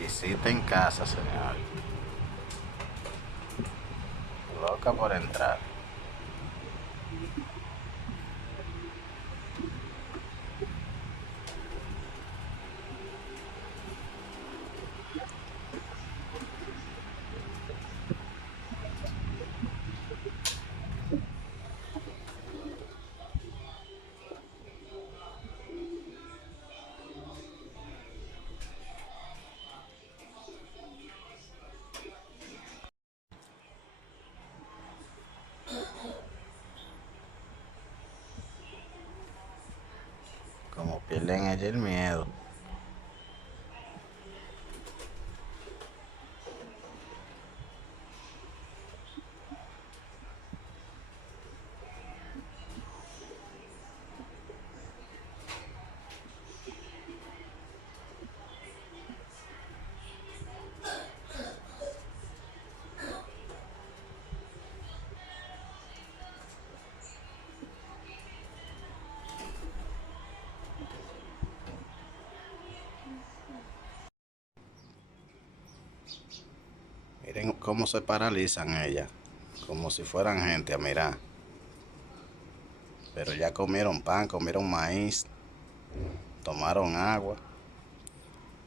Visita en casa, señor. Loca por entrar. Como pierden ella el miedo. Miren cómo se paralizan ellas, como si fueran gente a mirar. Pero ya comieron pan, comieron maíz, tomaron agua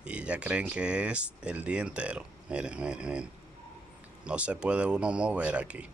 y ya creen que es el día entero. Miren, miren, miren. No se puede uno mover aquí.